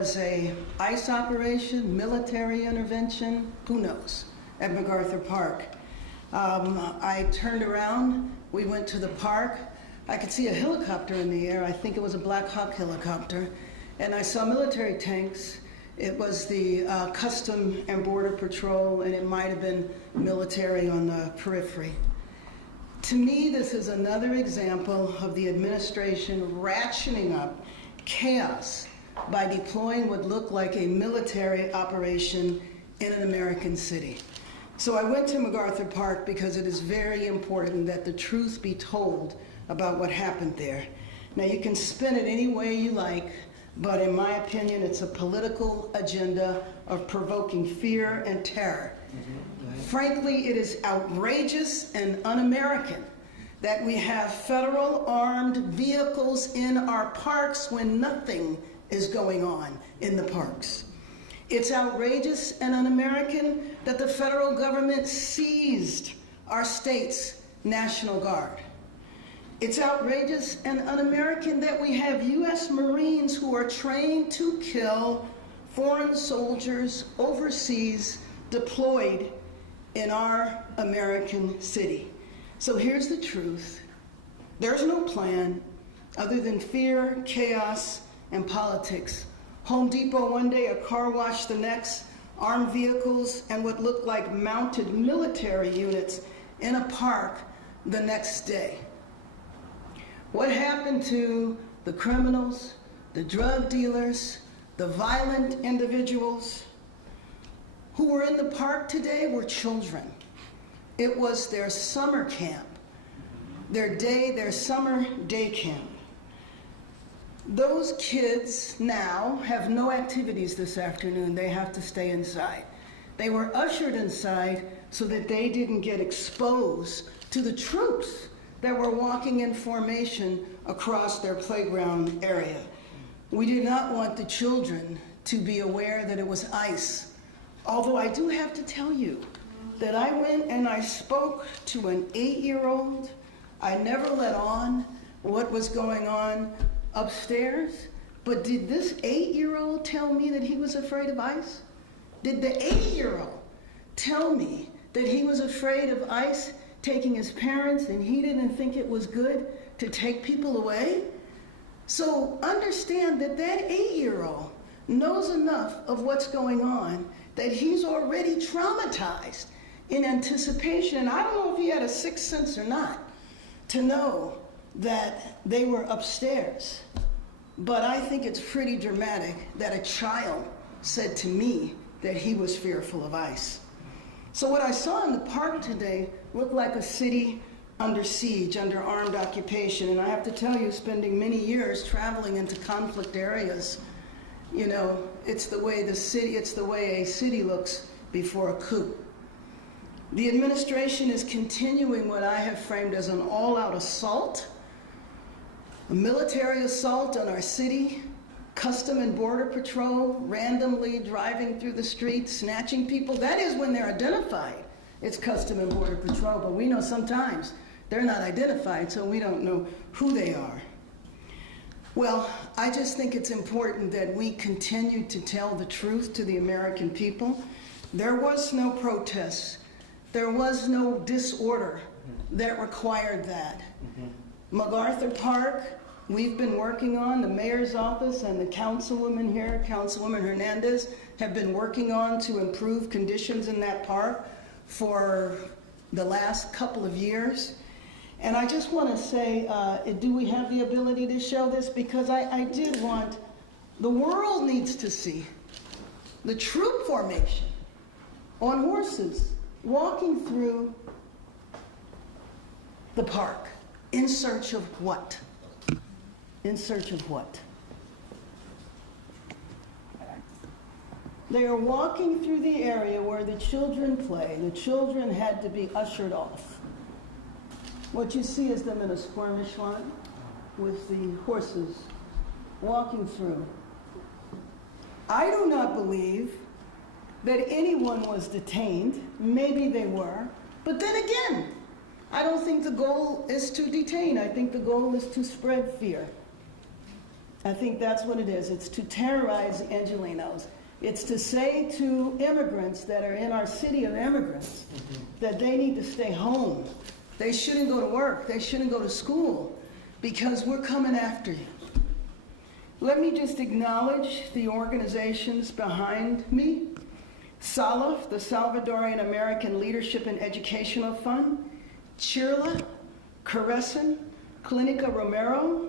Was a ICE operation, military intervention, who knows, at MacArthur Park. I turned around, we went to the park. I could see a helicopter in the air. I think it was a Black Hawk helicopter. And I saw military tanks. It was the Custom and Border Patrol, and it might have been military on the periphery. To me, this is another example of the administration ratcheting up chaos by deploying what looked like a military operation in an American city. So I went to MacArthur Park because it is very important that the truth be told about what happened there. Now, you can spin it any way you like, but in my opinion, it's a political agenda of provoking fear and terror. Frankly, it is outrageous and un-American that we have federal armed vehicles in our parks when nothing is going on in the parks. It's outrageous and un-American that the federal government seized our state's National Guard. It's outrageous and un-American that we have U.S. Marines who are trained to kill foreign soldiers overseas deployed in our American city. So here's the truth. There's no plan other than fear, chaos, and politics. Home Depot one day, a car wash the next, armed vehicles and what looked like mounted military units in a park the next day. What happened to the criminals, the drug dealers, the violent individuals who were in the park today were children. It was their summer camp, their summer day camp. Those kids now have no activities this afternoon. They have to stay inside. They were ushered inside so that they didn't get exposed to the troops that were walking in formation across their playground area. We did not want the children to be aware that it was ICE. Although I do have to tell you that I went and I spoke to an 8-year-old. I never let on what was going on upstairs, but did this 8-year-old tell me that he was afraid of ICE? Did the 8-year-old tell me that he was afraid of ICE taking his parents and he didn't think it was good to take people away? So understand that that 8-year-old knows enough of what's going on that he's already traumatized in anticipation. I don't know if he had a sixth sense or not to know that they were upstairs, but I think it's pretty dramatic that a child said to me that he was fearful of ICE. So what I saw in the park today looked like a city under siege, under armed occupation, and I have to tell you, spending many years traveling into conflict areas, you know, it's the way a city looks before a coup. The administration is continuing what I have framed as an all-out assault, a military assault on our city, Custom and Border Patrol randomly driving through the streets, snatching people. That is when they're identified. It's Custom and Border Patrol, but we know sometimes they're not identified, so we don't know who they are. Well, I just think it's important that we continue to tell the truth to the American people. There was no protest. There was no disorder that required that. MacArthur Park, we've been working on, the mayor's office and the councilwoman here, Councilwoman Hernandez, have been working on to improve conditions in that park for the last couple of years. And I just want to say, do we have the ability to show this? Because I did want, the world needs to see the troop formation on horses walking through the park. In search of what? In search of what? They are walking through the area where the children play. The children had to be ushered off. What you see is them in a skirmish line with the horses walking through. I do not believe that anyone was detained. Maybe they were. But then again, I don't think the goal is to detain. I think the goal is to spread fear. I think that's what it is. It's to terrorize Angelenos. It's to say to immigrants that are in our city of immigrants that they need to stay home. They shouldn't go to work. They shouldn't go to school because we're coming after you. Let me just acknowledge the organizations behind me. SALAF, the Salvadorian American Leadership and Educational Fund, CHIRLA, Carescent, Clinica Romero,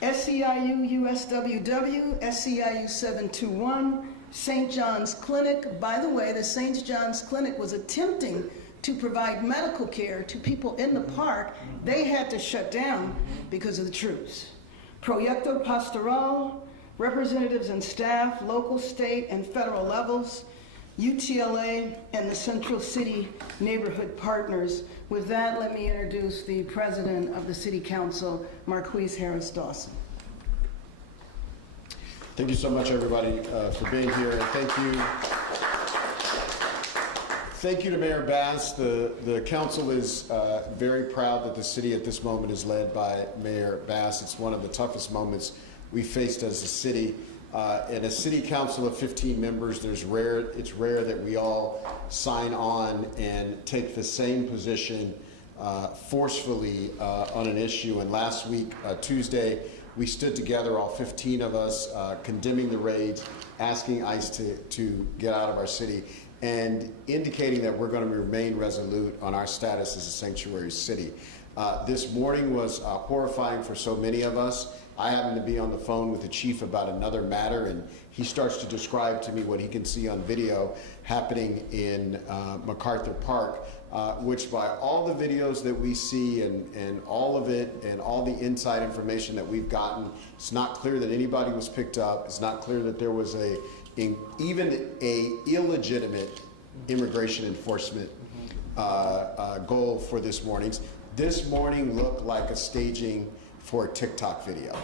SEIU USWW, SEIU 721, St. John's Clinic. By the way, the St. John's Clinic was attempting to provide medical care to people in the park. They had to shut down because of the troops. Proyecto Pastoral, representatives and staff, local, state, and federal levels, UTLA, and the Central City Neighborhood Partners. With that, let me introduce the President of the City Council, Marquise Harris Dawson. Thank you so much, everybody, for being here, and thank you to Mayor Bass. The council is very proud that the city at this moment is led by Mayor Bass. It's one of the toughest moments we faced as a city. In a city council of 15 members, it's rare that we all sign on and take the same position forcefully on an issue. And last week, Tuesday, we stood together, all 15 of us, condemning the raids, asking ICE to get out of our city, and indicating that we're going to remain resolute on our status as a sanctuary city. This morning was horrifying for so many of us. I happened to be on the phone with the chief about another matter, and he starts to describe to me what he can see on video happening in MacArthur Park, which by all the videos that we see and all of it and all the inside information that we've gotten, it's not clear that anybody was picked up. It's not clear that there was even a illegitimate immigration enforcement goal for this morning. This morning looked like a staging for a TikTok video.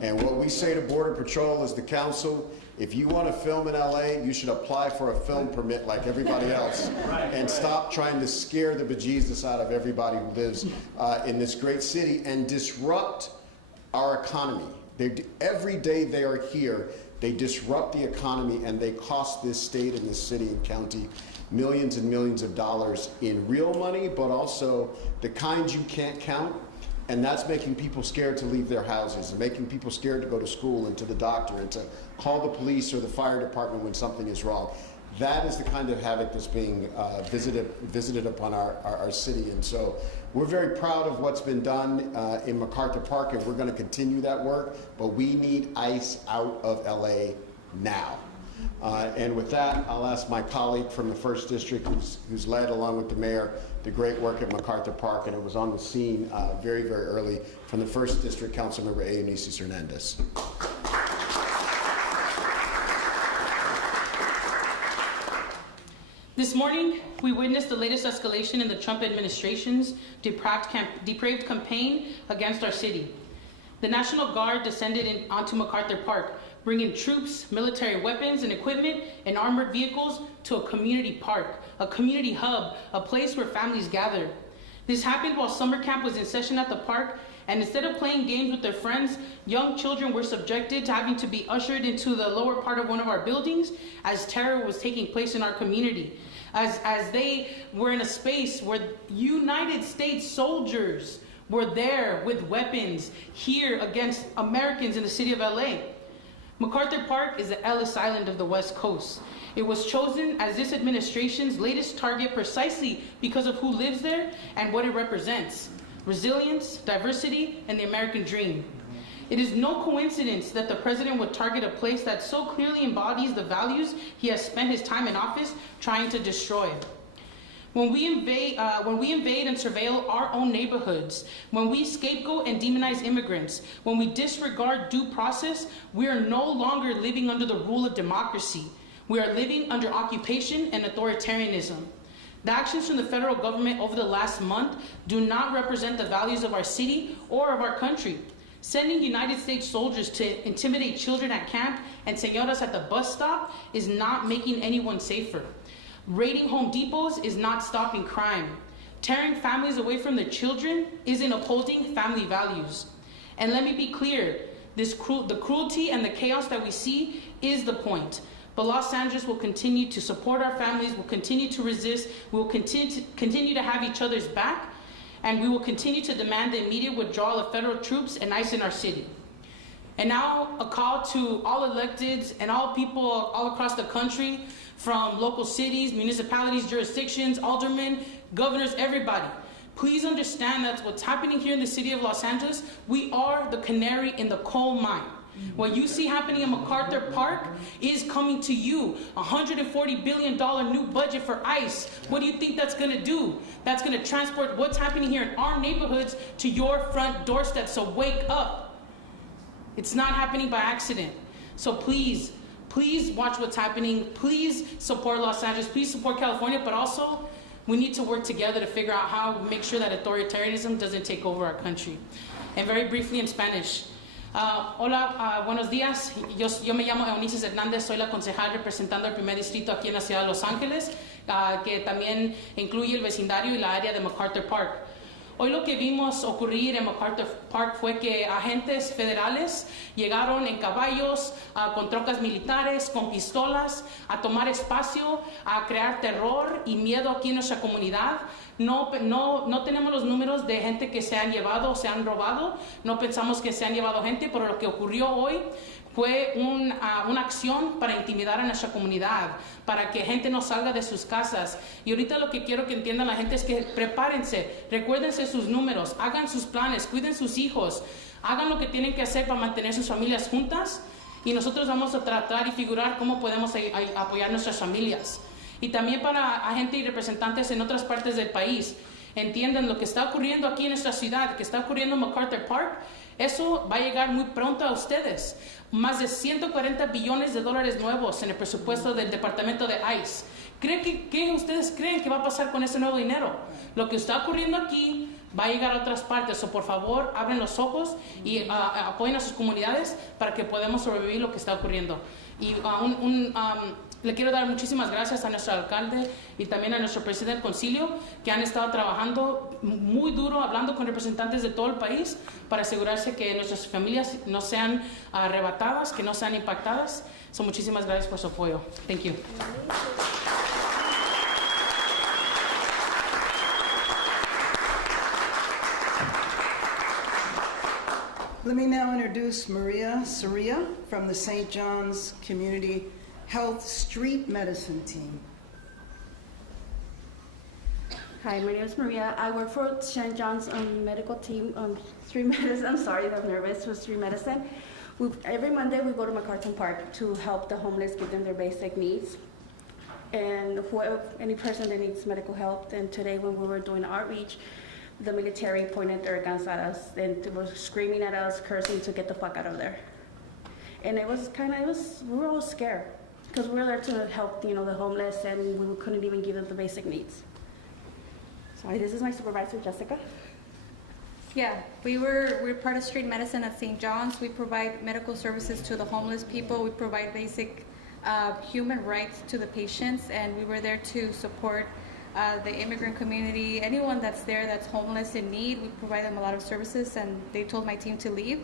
And what we say to Border Patrol as the council, if you want to film in LA, you should apply for a film permit like everybody else, and stop trying to scare the bejesus out of everybody who lives in this great city and disrupt our economy. Every day they are here, they disrupt the economy, and they cost this state and this city and county millions and millions of dollars in real money, but also the kind you can't count. And that's making people scared to leave their houses, and making people scared to go to school and to the doctor and to call the police or the fire department when something is wrong. That is the kind of havoc that's being visited upon our city. And so we're very proud of what's been done in MacArthur Park, and we're going to continue that work, but we need ICE out of LA now. And with that, I'll ask my colleague from the 1st District, who's led, along with the mayor, the great work at MacArthur Park, and it was on the scene very, very early, from the 1st District, Councilmember Eunices Hernandez. This morning, we witnessed the latest escalation in the Trump administration's depraved campaign against our city. The National Guard descended onto MacArthur Park, bringing troops, military weapons and equipment, and armored vehicles to a community park, a community hub, a place where families gather. This happened while summer camp was in session at the park, and instead of playing games with their friends, young children were subjected to having to be ushered into the lower part of one of our buildings as terror was taking place in our community, as they were in a space where United States soldiers were there with weapons here against Americans in the city of LA. MacArthur Park is the Ellis Island of the West Coast. It was chosen as this administration's latest target precisely because of who lives there and what it represents: resilience, diversity, and the American dream. It is no coincidence that the president would target a place that so clearly embodies the values he has spent his time in office trying to destroy. When we invade and surveil our own neighborhoods, when we scapegoat and demonize immigrants, when we disregard due process, we are no longer living under the rule of democracy. We are living under occupation and authoritarianism. The actions from the federal government over the last month do not represent the values of our city or of our country. Sending United States soldiers to intimidate children at camp and señoras at the bus stop is not making anyone safer. Raiding Home Depots is not stopping crime. Tearing families away from their children isn't upholding family values. And let me be clear, the cruelty and the chaos that we see is the point. But Los Angeles will continue to support our families, will continue to resist, we will continue to have each other's back, and we will continue to demand the immediate withdrawal of federal troops and ICE in our city. And now a call to all electeds and all people all across the country, from local cities, municipalities, jurisdictions, aldermen, governors, everybody. Please understand that what's happening here in the city of Los Angeles, we are the canary in the coal mine. What you see happening in MacArthur Park is coming to you. $140 billion new budget for ICE. What do you think that's going to do? That's going to transport what's happening here in our neighborhoods to your front doorstep. So wake up. It's not happening by accident. So please, please watch what's happening. Please support Los Angeles. Please support California. But also, we need to work together to figure out how to make sure that authoritarianism doesn't take over our country. And very briefly in Spanish. Hola, buenos días. Yo me llamo Eunices Hernández, soy la concejal representando el primer distrito aquí en la ciudad de Los Ángeles, que también incluye el vecindario y la área de MacArthur Park. Hoy lo que vimos ocurrir en MacArthur Park fue que agentes federales llegaron en caballos, con trocas militares, con pistolas, a tomar espacio, a crear terror y miedo aquí en nuestra comunidad. No tenemos los números de gente que se han llevado o se han robado. No pensamos que se han llevado gente, pero lo que ocurrió hoy fue una acción para intimidar a nuestra comunidad, para que gente no salga de sus casas. Y ahorita lo que quiero que entiendan la gente es que prepárense, recuérdense sus números, hagan sus planes, cuiden sus hijos, hagan lo que tienen que hacer para mantener sus familias juntas, y nosotros vamos a tratar y figurar cómo podemos apoyar nuestras familias. Y también para agentes y representantes en otras partes del país, entiendan lo que está ocurriendo aquí en nuestra ciudad, que está ocurriendo en MacArthur Park. Eso va a llegar muy pronto a ustedes. Más de 140 billones de dólares nuevos en el presupuesto del departamento de ICE. ¿Qué ustedes creen que va a pasar con ese nuevo dinero? Lo que está ocurriendo aquí va a llegar a otras partes. O por favor, abren los ojos y apoyen a sus comunidades para que podamos sobrevivir lo que está ocurriendo. Y le quiero dar muchísimas gracias a nuestro alcalde y también a nuestro presidente del concilio, que han estado trabajando muy duro, hablando con representantes de todo el país para asegurarse que nuestras familias no sean arrebatadas, que no sean impactadas. So, muchísimas gracias por su apoyo. Thank you. Let me now introduce Maria Soria from the St. John's Community Health Street Medicine Team. Hi, my name is Maria. I work for St. John's medical team on street medicine. I'm sorry, I'm nervous with street medicine. Every Monday we go to MacArthur Park to help the homeless, give them their basic needs. And any person that needs medical help. And today when we were doing outreach, the military pointed their guns at us and they were screaming at us, cursing to get the fuck out of there. And we were all scared because we were there to help, the homeless, and we couldn't even give them the basic needs. So this is my supervisor, Jessica. Yeah, we're part of street medicine at St. John's. We provide medical services to the homeless people. We provide basic human rights to the patients, and we were there to support the immigrant community, anyone that's there that's homeless in need. We provide them a lot of services, and they told my team to leave.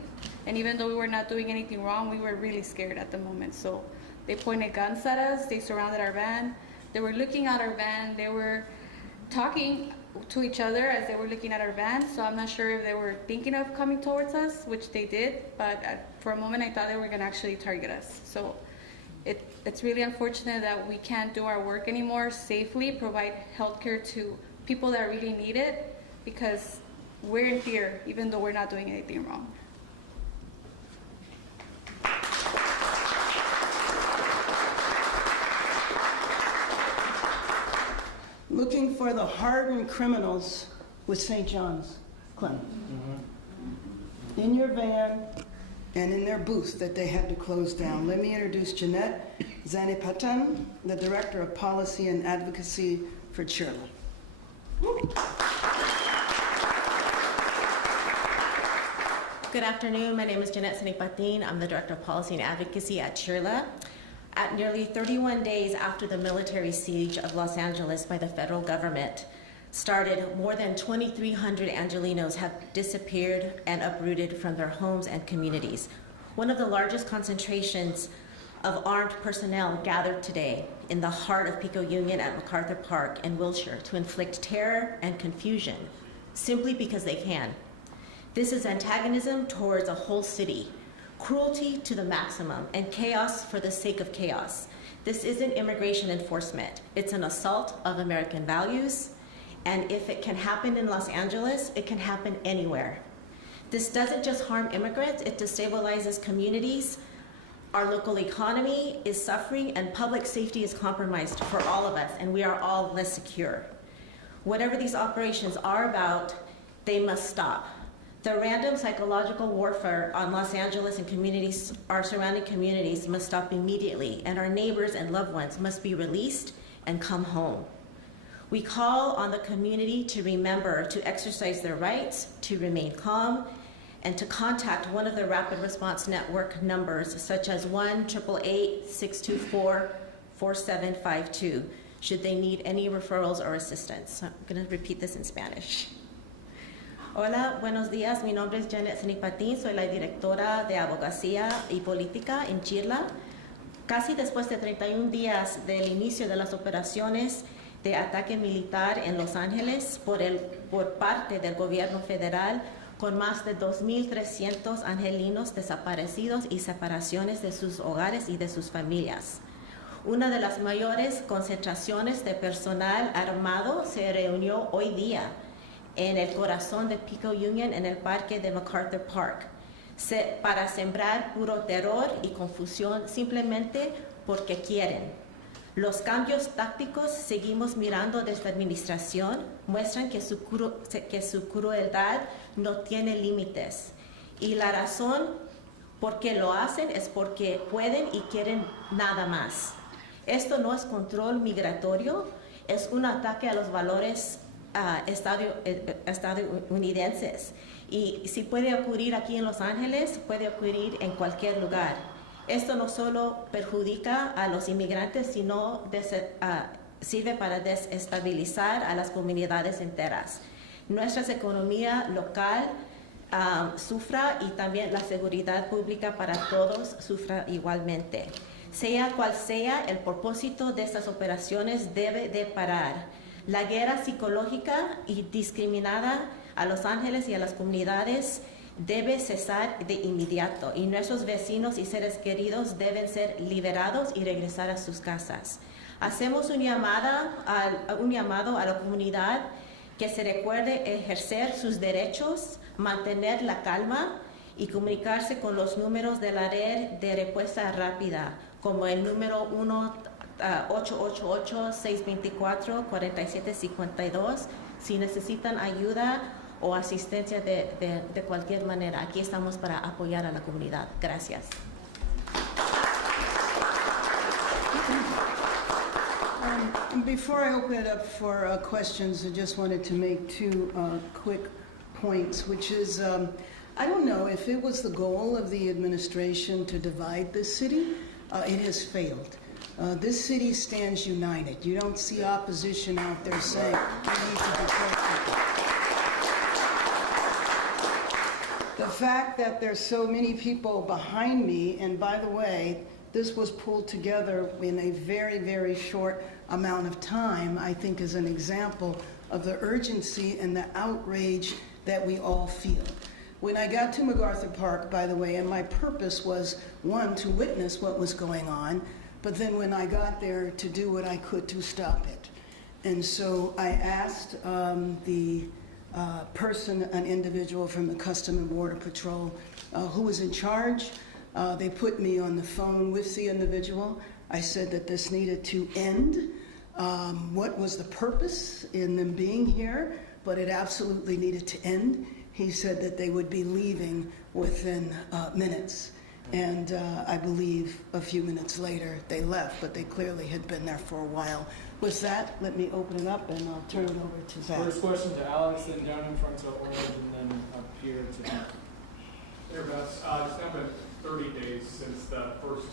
And even though we were not doing anything wrong, we were really scared at the moment. So they pointed guns at us, they surrounded our van, they were looking at our van, they were talking to each other as they were looking at our van. So I'm not sure if they were thinking of coming towards us, which they did, but for a moment I thought they were gonna actually target us. So it's really unfortunate that we can't do our work anymore safely, provide healthcare to people that really need it, because we're in fear, even though we're not doing anything wrong. Looking for the hardened criminals with St. John's, Clem. In your van and in their booth that they had to close down. Let me introduce Jeanette Zanipatan, the Director of Policy and Advocacy for Chirla. Good afternoon. My name is Jeanette Zanipatan. I'm the Director of Policy and Advocacy at Chirla. At nearly 31 days after the military siege of Los Angeles by the federal government started, more than 2,300 Angelenos have disappeared and uprooted from their homes and communities. One of the largest concentrations of armed personnel gathered today in the heart of Pico Union at MacArthur Park in Wilshire to inflict terror and confusion simply because they can. This is antagonism towards a whole city, cruelty to the maximum, and chaos for the sake of chaos. This isn't immigration enforcement. It's an assault of American values, and if it can happen in Los Angeles, it can happen anywhere. This doesn't just harm immigrants, it destabilizes communities. Our local economy is suffering, and public safety is compromised for all of us, and we are all less secure. Whatever these operations are about, they must stop. The random psychological warfare on Los Angeles and communities, our surrounding communities, must stop immediately, and our neighbors and loved ones must be released and come home. We call on the community to remember to exercise their rights, to remain calm, and to contact one of the Rapid Response Network numbers, such as 1-888-624-4752, should they need any referrals or assistance. I'm going to repeat this in Spanish. Hola, buenos días. Mi nombre es Janet Senipatin. Soy la directora de Advocacia y Política en Chirla. Casi después de 31 días del inicio de las operaciones de ataque militar en Los Ángeles por parte del gobierno federal, con más de 2,300 angelinos desaparecidos y separaciones de sus hogares y de sus familias. Una de las mayores concentraciones de personal armado se reunió hoy día en el corazón de Pico Union, en el parque de MacArthur Park, para sembrar puro terror y confusión simplemente porque quieren. Los cambios tácticos seguimos mirando desde la administración muestran que su crueldad no tiene límites. Y la razón por qué lo hacen es porque pueden y quieren nada más. Esto no es control migratorio, es un ataque a los valores estadounidenses. Y si puede ocurrir aquí en Los Ángeles, puede ocurrir en cualquier lugar. Esto no solo perjudica a los inmigrantes, sino sirve para desestabilizar a las comunidades enteras. Nuestra economía local sufra, y también la seguridad pública para todos sufra igualmente. Sea cual sea el propósito de estas operaciones, debe de parar. La guerra psicológica y discriminada a Los Ángeles y a las comunidades debe cesar de inmediato, y nuestros vecinos y seres queridos deben ser liberados y regresar a sus casas. Hacemos un llamado a la comunidad que se recuerde ejercer sus derechos, mantener la calma y comunicarse con los números de la red de respuesta rápida, como el número 888-624-4752, si necesitan ayuda o asistencia de cualquier manera. Aquí estamos para apoyar a la comunidad. Gracias. Before I open it up for questions, I just wanted to make two quick points, which is, I don't know if it was the goal of the administration to divide this city. It has failed. This city stands united. You don't see opposition out there saying we need to deport people. The fact that there's so many people behind me, and by the way, this was pulled together in a very, very short amount of time, I think is an example of the urgency and the outrage that we all feel. When I got to MacArthur Park, by the way, and my purpose was, one, to witness what was going on, but then when I got there, to do what I could to stop it. And so I asked the person, an individual from the Custom and Border Patrol, who was in charge. They put me on the phone with the individual. I said that this needed to end. What was the purpose in them being here? But it absolutely needed to end. He said that they would be leaving within minutes. And I believe a few minutes later they left, but they clearly had been there for a while. With that, let me open it up and I'll turn it over to Zach. First question to Alex, then down in front to Orange, and then up here to There, Bess. It's now been 30 days since the first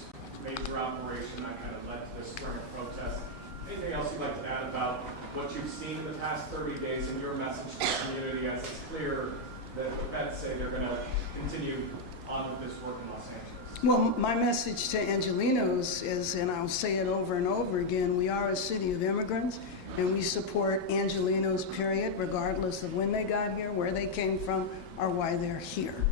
major operation that kind of led to this string of protests. Anything else you'd like to add about what you've seen in the past 30 days and your message to the community, as it's clear that the Feds say they're going to continue on with this work in Los Angeles? Well, my message to Angelenos is, and I'll say it over and over again, we are a city of immigrants, and we support Angelenos, period, regardless of when they got here, where they came from, or why they're here.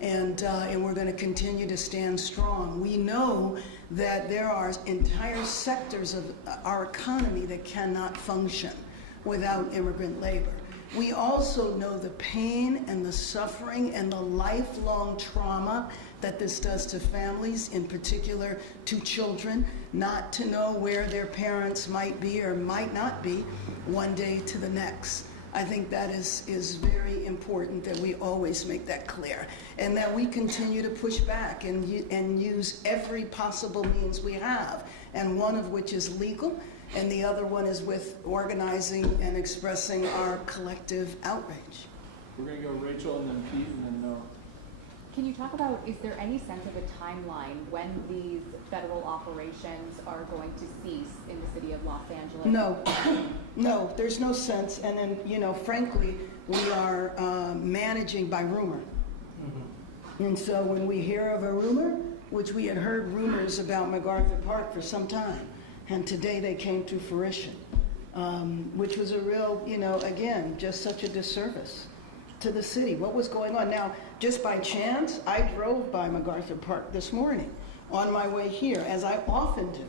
And we're going to continue to stand strong. We know that there are entire sectors of our economy that cannot function without immigrant labor. We also know the pain and the suffering and the lifelong trauma that this does to families, in particular to children, not to know where their parents might be or might not be one day to the next. I think that is very important that we always make that clear, and that we continue to push back and use every possible means we have, and one of which is legal, and the other one is with organizing and expressing our collective outrage. We're going to go Rachel and then Pete and then Noah. Can you talk about, is there any sense of a timeline when these federal operations are going to cease in the city of Los Angeles? No, no, there's no sense. And then, you know, frankly, we are managing by rumor. And so when we hear of a rumor, which we had heard rumors about MacArthur Park for some time, and today they came to fruition, which was a real, you know, again, just such a disservice to the city. What was going on? Now, just by chance, I drove by MacArthur Park this morning on my way here, as I often do.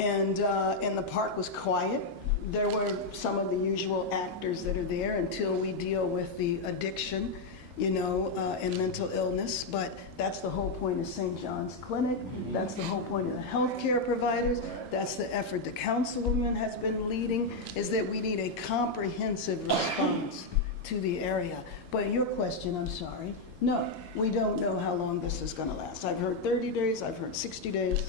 And the park was quiet. There were some of the usual actors that are there until we deal with the addiction, you know, and mental illness. But that's the whole point of St. John's Clinic. That's the whole point of the healthcare providers. That's the effort the councilwoman has been leading, is that we need a comprehensive response to the area. But your question, I'm sorry, no, we don't know how long this is going to last. I've heard 30 days, I've heard 60 days.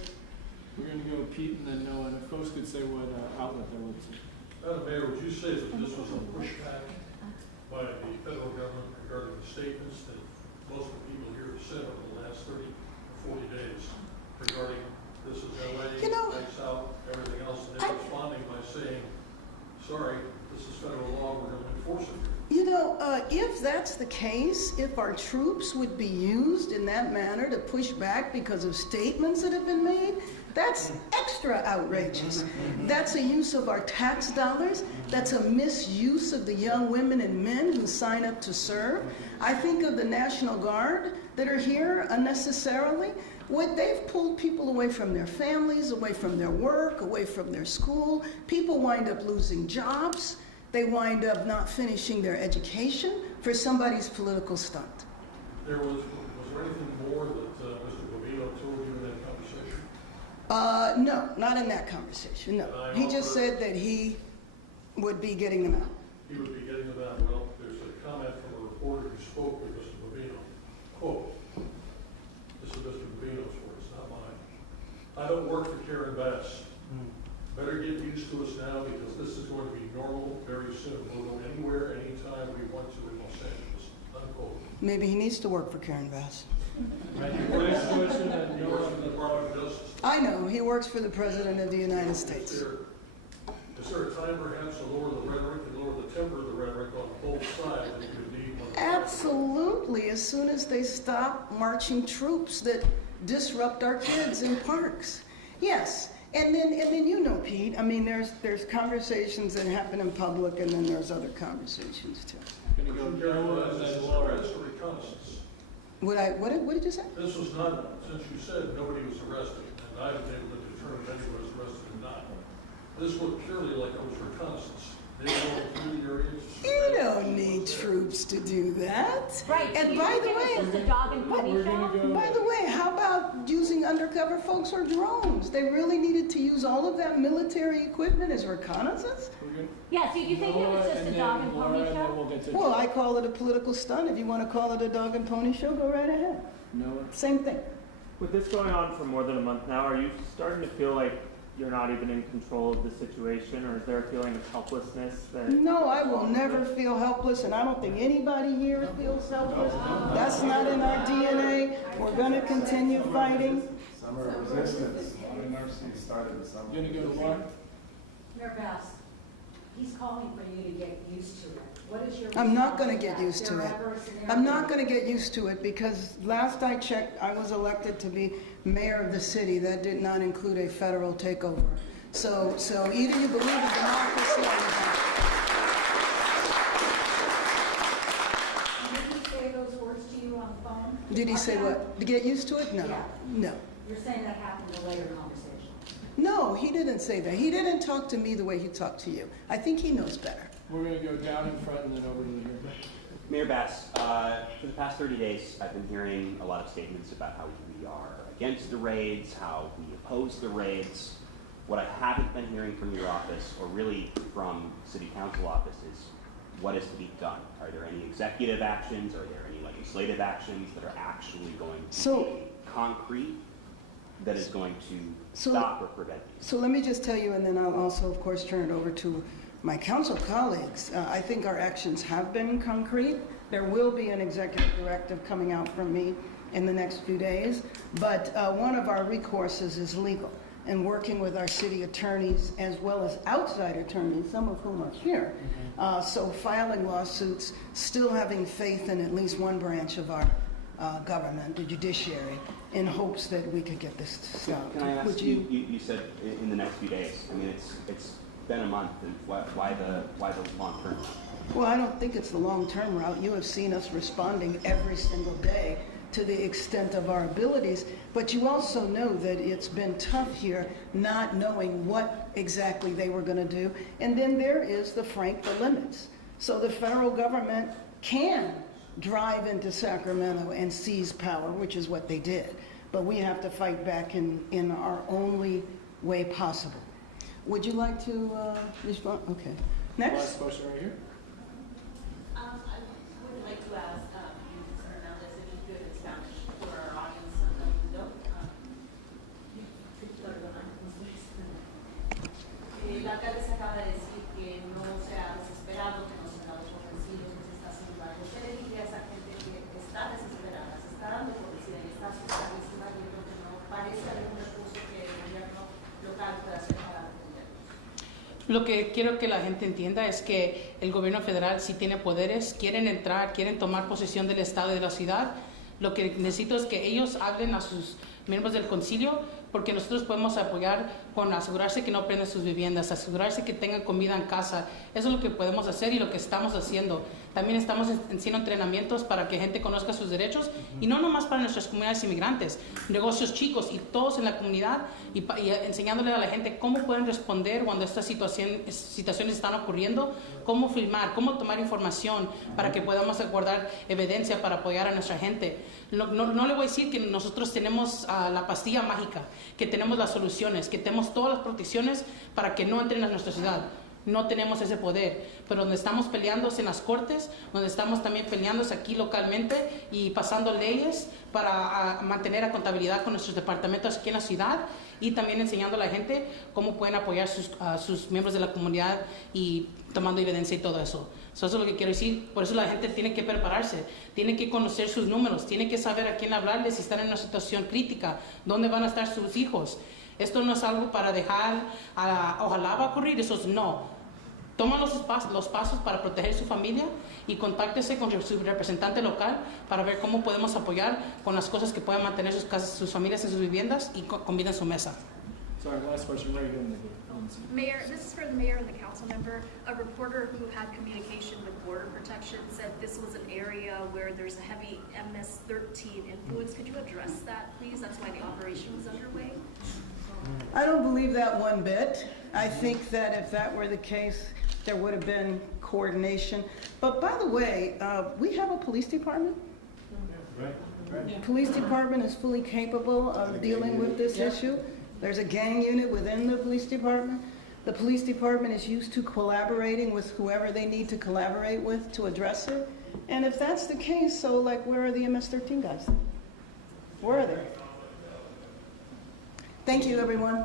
We're going to go Pete and then Noah, and if folks could say what outlet they're with. Madam Mayor, would you say that this was a pushback by the federal government regarding the statements that most of the people here have said over the last 30 or 40 days regarding this is LA, You know, Lights Out, everything else, and they're responding by saying, sorry, this is federal law, we're going to enforce it here. You know, if that's the case, if our troops would be used in that manner to push back because of statements that have been made, that's extra outrageous. That's a use of our tax dollars. That's a misuse of the young women and men who sign up to serve. I think of the National Guard that are here unnecessarily. They've pulled people away from their families, away from their work, away from their school. People wind up losing jobs. They wind up not finishing their education for somebody's political stunt. Was there anything more that Mr. Bovino told you in that conversation? No, not in that conversation, no. He just said that he would be getting them out. He would be getting them out. Well, there's a comment from a reporter who spoke with Mr. Bovino. Quote, this is Mr. Bovino's words, not mine. I don't work for Karen Bass. Better get used to us now because this is going to be normal very soon. We'll go anywhere, anytime we want to in Los Angeles. Unquote. Maybe he needs to work for Karen Bass. Next question and He works for the Department of Justice. I know, he works for the President of the United States. Is there a time perhaps to lower the rhetoric and lower the temper of the rhetoric on both sides that you could need one? Absolutely, as soon as they stop marching troops that disrupt our kids in parks. Yes. And then you know, Pete, I mean, there's conversations that happen in public, and then there's other conversations too. Going to go Noah and then Laura. Reconnaissance. What did you say? This was not, since you said nobody was arrested, and I haven't been able to determine if anyone was arrested or not. This looked purely like it was reconnaissance. They were through the areas. You don't need troops to do that. Right. And you by the think it was way, just a dog and pony show? by the way, how about using undercover folks or drones? They really needed to use all of that military equipment as reconnaissance? Yeah, so you think it was just a dog and pony show? Well, I call it a political stunt. If you want to call it a dog and pony show, go right ahead. Noah. Same thing. With this going on for more than a month now, are you starting to feel like you're not even in control of the situation, or is there a feeling of helplessness? No, I will never feel helpless, and I don't think anybody here feels helpless. That's not in our DNA. We're going to continue fighting. Summer of resistance. Started the summer. You're going to go to Laura? Mayor Bass, he's calling for you to get used to it. What is your I'm not response going to get that? used to There it. ever a scenario- I'm not going to get used to it because last I checked, I was elected to be mayor of the city. That did not include a federal takeover. So either you believe in democracy or you don't. Did he say those words to you on the phone? Did he say what? To get used to it? No. Yeah. No. You're saying that happened in a later conversation. No, he didn't say that. He didn't talk to me the way he talked to you. I think he knows better. We're going to go down in front and then over to the rear. Mayor Bass, for the past 30 days, I've been hearing a lot of statements about how we are against the raids, how we oppose the raids. What I haven't been hearing from your office, or really from City Council office, is what is to be done. Are there any executive actions? Are there any legislative actions that are actually going to be concrete, that is going to stop or prevent these? So let me just tell you, and then I'll also, of course, turn it over to my council colleagues. I think our actions have been concrete. There will be an executive directive coming out from me in the next few days, but one of our recourses is legal, and working with our city attorneys as well as outside attorneys, some of whom are here. So filing lawsuits, still having faith in at least one branch of our government, the judiciary, in hopes that we could get this stopped. Can I ask you said in the next few days. I mean, it's been a month, and why the long term? Well, I don't think it's the long-term route. You have seen us responding every single day to the extent of our abilities, but you also know that it's been tough here not knowing what exactly they were going to do. And then there is the limits. So the federal government can drive into Sacramento and seize power, which is what they did. But we have to fight back in our only way possible. Would you like to respond? Okay. Next. Last question right here. I would like to ask Mrs. Hernandez if you could in Spanish for our audience. La alcaldesa acaba de decir que no se ha desesperado, que no se han dado por vencidos, que se está haciendo algo. ¿Qué le diría a esa gente que está desesperada, se está dando por vencida y está asustada y viendo que no parece haber un recurso que el gobierno local pueda hacer para defenderlos? Lo que quiero que la gente entienda es que el gobierno federal sí tiene poderes, quieren entrar, quieren tomar posesión del estado y de la ciudad. Lo que necesito es que ellos hablen a sus miembros del concilio, porque nosotros podemos apoyar con asegurarse que no prenden sus viviendas, asegurarse que tengan comida en casa. Eso es lo que podemos hacer y lo que estamos haciendo. También estamos haciendo entrenamientos para que gente conozca sus derechos, y no nomás para nuestras comunidades inmigrantes, negocios chicos y todos en la comunidad, y enseñándole a la gente cómo pueden responder cuando estas situaciones están ocurriendo, cómo filmar, cómo tomar información para que podamos guardar evidencia para apoyar a nuestra gente. No le voy a decir que nosotros tenemos la pastilla mágica, que tenemos las soluciones, que tenemos todas las protecciones para que no entren a nuestra ciudad. No tenemos ese poder, pero donde estamos peleando es en las cortes, donde estamos también peleando es aquí localmente y pasando leyes para mantener a contabilidad con nuestros departamentos aquí en la ciudad, y también enseñando a la gente cómo pueden apoyar a sus miembros de la comunidad y tomando evidencia y todo eso. Eso es lo que quiero decir. Por eso la gente tiene que prepararse, tiene que conocer sus números, tiene que saber a quién hablarles si están en una situación crítica, dónde van a estar sus hijos. Esto no es algo para dejar, ojalá va a ocurrir, eso es no. Toman los pasos para proteger su familia y contáctese con su representante local para ver cómo podemos apoyar con las cosas que puedan mantener sus familias en sus viviendas y comida en su mesa. Sorry, last question right here. Mayor, this is for the mayor and the council member. A reporter who had communication with Border Protection said this was an area where there's a heavy MS-13 influence. Could you address that, please? That's why the operation was underway. I don't believe that one bit. I think that if that were the case, there would have been coordination. But by the way, we have a police department. Right. Police department is fully capable of dealing with this issue. There's a gang unit within the police department. The police department is used to collaborating with whoever they need to collaborate with to address it. And if that's the case, so like, where are the MS-13 guys? Where are they? Thank you, everyone.